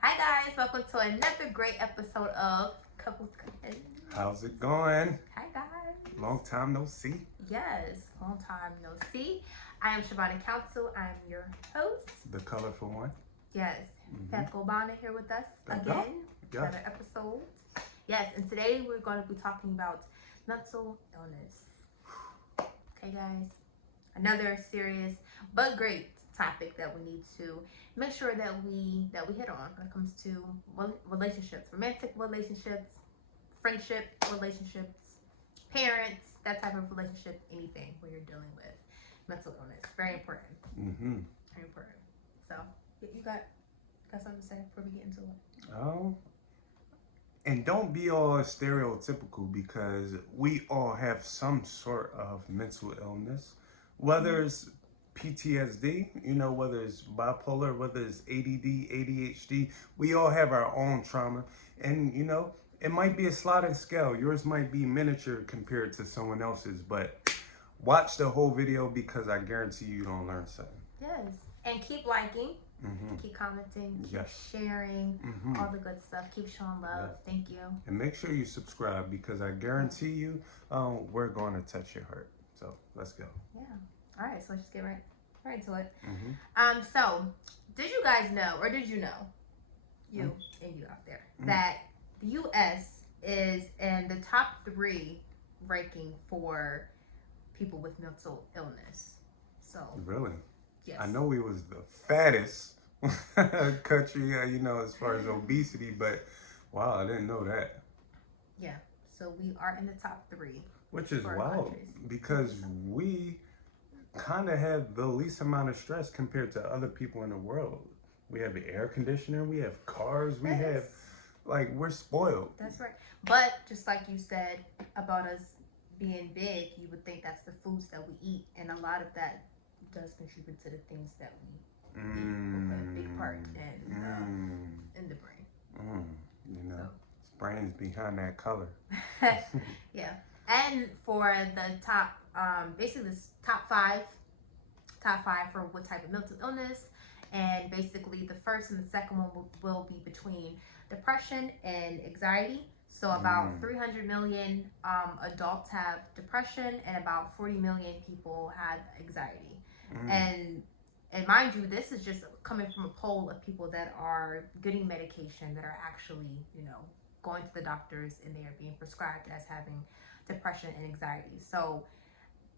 Hi guys, welcome to another great episode of Couples Cooking. How's it going? Hi guys. Long time no see. Yes, long time no see. I am Shabana Council. I'm your host. The colorful one. Yes, Beth Gobana here with us again. Yeah. Another episode. Yes, and today we're going to be talking about mental illness. Okay, guys. Another serious but great topic that we need to make sure that we hit on when it comes to relationships, romantic relationships, friendship relationships, parents, that type of relationship, anything where you're dealing with mental illness. Very important. Very important. So you got something to say before we get into it? Oh. And don't be all stereotypical because we all have some sort of mental illness, whether it's PTSD, whether it's bipolar, whether it's ADD, ADHD, we all have our own trauma. And, it might be a sliding scale. Yours might be miniature compared to someone else's, but watch the whole video because I guarantee you don't learn something. Yes. And keep liking, keep commenting, keep sharing, all the good stuff. Keep showing love. Thank you. And make sure you subscribe because I guarantee you we're going to touch your heart. So let's go. Yeah. All right. So let's just get right into it. So did you guys know, or did you know, you and you out there, that the U.S. is in the top 3 ranking for people with mental illness? So really, yes. I know we was the fattest country, as far as obesity, but wow, I didn't know that. Yeah, so we are in the top 3, which is wild because we kind of have the least amount of stress compared to other people in the world. We have air conditioner, we have cars, we have, we're spoiled. That's right. But just like you said about us being big, you would think that's the foods that we eat, and a lot of that does contribute to the things that we eat. A big part in the brain. Brain's behind that color. Yeah. And for the top, basically this top five for what type of mental illness, and basically the first and the second one will be between depression and anxiety. So about 300 million adults have depression, and about 40 million people have anxiety. And mind you, this is just coming from a poll of people that are getting medication, that are actually, going to the doctors, and they are being prescribed as having depression and anxiety. So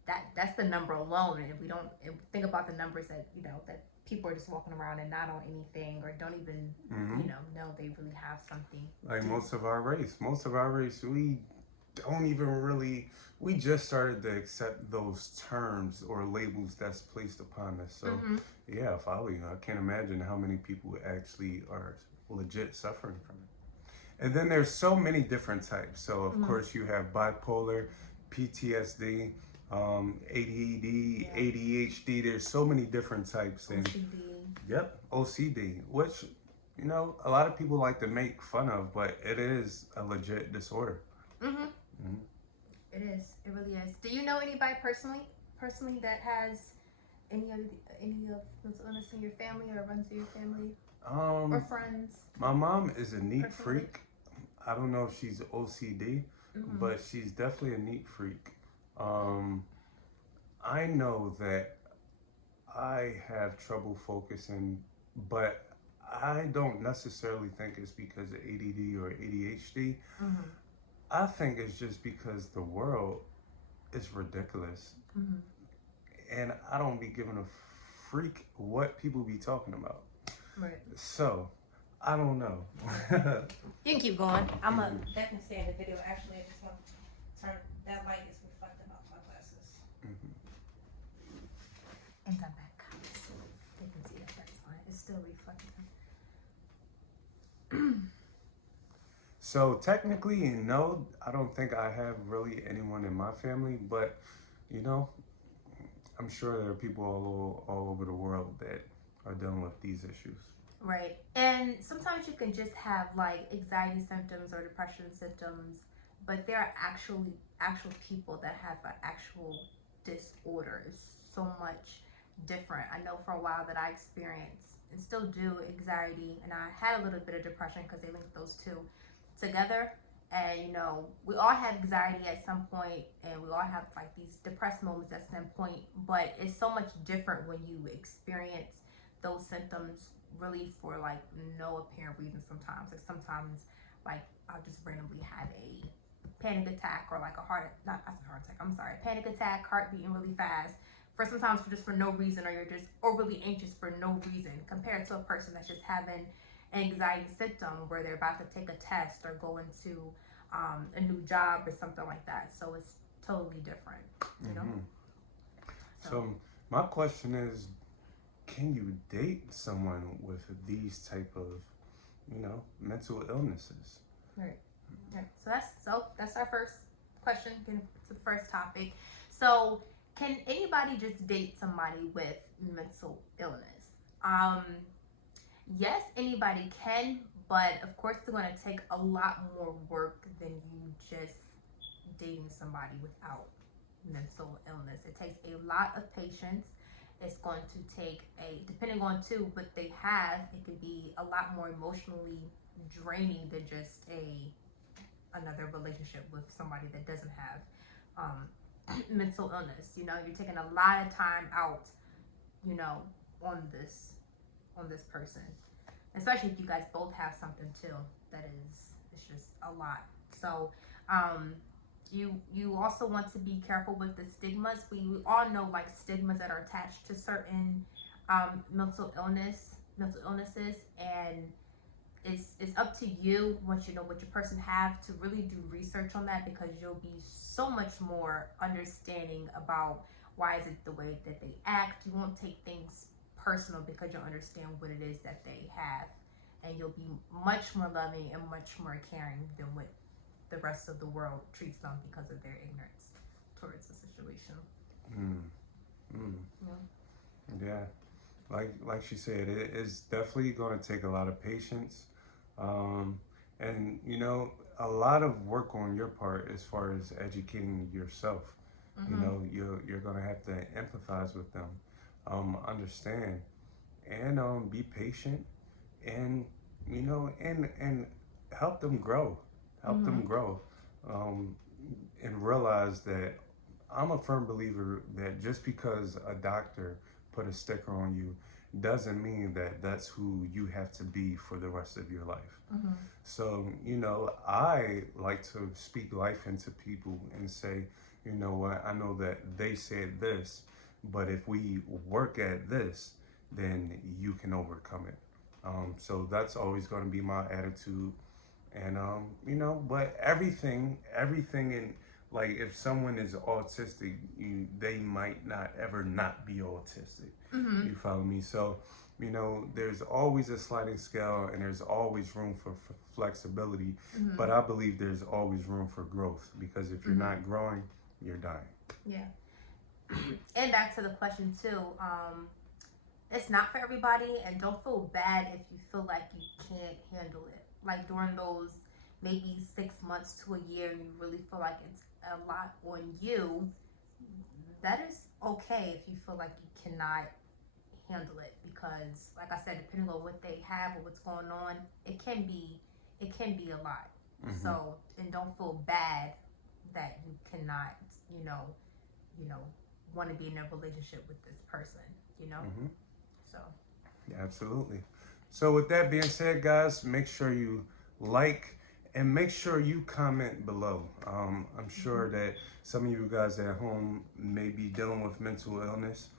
that's the number alone. And if we don't think about the numbers that that people are just walking around and not on anything, or don't even know they really have something. Like most of our race, we don't even really. We just started to accept those terms or labels that's placed upon us. So yeah, if I were you, I can't imagine how many people actually are legit suffering from it. And then there's so many different types. So of course you have bipolar, PTSD, ADD, ADHD. There's so many different types. And OCD, which a lot of people like to make fun of, but it is a legit disorder. It is. It really is. Do you know anybody personally that has any of mental illness in your family, or runs through your family, or friends? My mom is a neat freak. I don't know if she's OCD, but she's definitely a neat freak. I know that I have trouble focusing, but I don't necessarily think it's because of ADD or ADHD. I think it's just because the world is ridiculous. And I don't be giving a freak what people be talking about. Right. So, I don't know. You can keep going. I'm going to definitely stay in the video. Actually, I just want to turn that light is reflecting off my glasses. And I'm back. So they can see that. That's fine. It's still reflecting. So technically, no, I don't think I have really anyone in my family, but I'm sure there are people all over the world that are dealing with these issues. Right. And sometimes you can just have like anxiety symptoms or depression symptoms, but there are actual people that have an actual disorders so much different. I know for a while that I experienced and still do anxiety, and I had a little bit of depression because they linked those two together. And you know, we all have anxiety at some point, and we all have like these depressed moments at some point, but it's so much different when you experience those symptoms really for like no apparent reason. Sometimes like I'll just randomly have a panic attack, or like panic attack, heart beating really fast, for sometimes for no reason, or you're just overly anxious for no reason, compared to a person that's just having an anxiety symptom where they're about to take a test or go into a new job or something like that. So it's totally different, you know. So my question is, can you date someone with these type of, mental illnesses? Right. So that's our first question. Getting to the first topic. So, can anybody just date somebody with mental illness? Yes, anybody can, but of course it's going to take a lot more work than you just dating somebody without mental illness. It takes a lot of patience. It's going to take depending on too what they have, it could be a lot more emotionally draining than just another relationship with somebody that doesn't have mental illness. You know, you're taking a lot of time out, you know, on this person, especially if you guys both have something too that it's just a lot. So you also want to be careful with the stigmas. We all know like stigmas that are attached to certain mental illnesses, and it's up to you, once you know what your person have, to really do research on that, because you'll be so much more understanding about why is it the way that they act. You won't take things personal because you'll understand what it is that they have, and you'll be much more loving and much more caring than what the rest of the world treats them because of their ignorance towards the situation. Yeah, like she said, it is definitely going to take a lot of patience, and a lot of work on your part as far as educating yourself. You're going to have to empathize with them, understand, and be patient, and and help them grow. Them grow, and realize that I'm a firm believer that just because a doctor put a sticker on you doesn't mean that that's who you have to be for the rest of your life. So, I like to speak life into people and say, you know what, I know that they said this, but if we work at this, then you can overcome it. So that's always going to be my attitude. And but everything in, like, if someone is autistic, they might not ever not be autistic. You follow me? So there's always a sliding scale, and there's always room for flexibility, but I believe there's always room for growth, because if you're not growing, you're dying. Yeah. And back to the question too, it's not for everybody, and don't feel bad if you feel like you can't handle it. Like during those maybe 6 months to a year, you really feel like it's a lot on you. That is okay if you feel like you cannot handle it, because like I said, depending on what they have or what's going on, it can be a lot. So, and don't feel bad that you cannot, want to be in a relationship with this person, So. Yeah, absolutely. So with that being said, guys, make sure you like and make sure you comment below. I'm sure that some of you guys at home may be dealing with mental illness.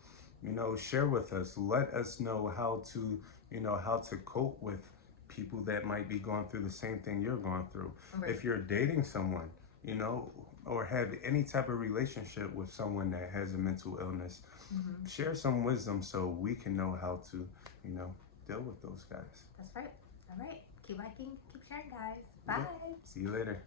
Share with us. Let us know how to cope with people that might be going through the same thing you're going through. Right. If you're dating someone, or have any type of relationship with someone that has a mental illness, share some wisdom so we can know how to, deal with those guys. That's right. All right. Keep liking, keep sharing, guys. Bye. Yeah. See you later.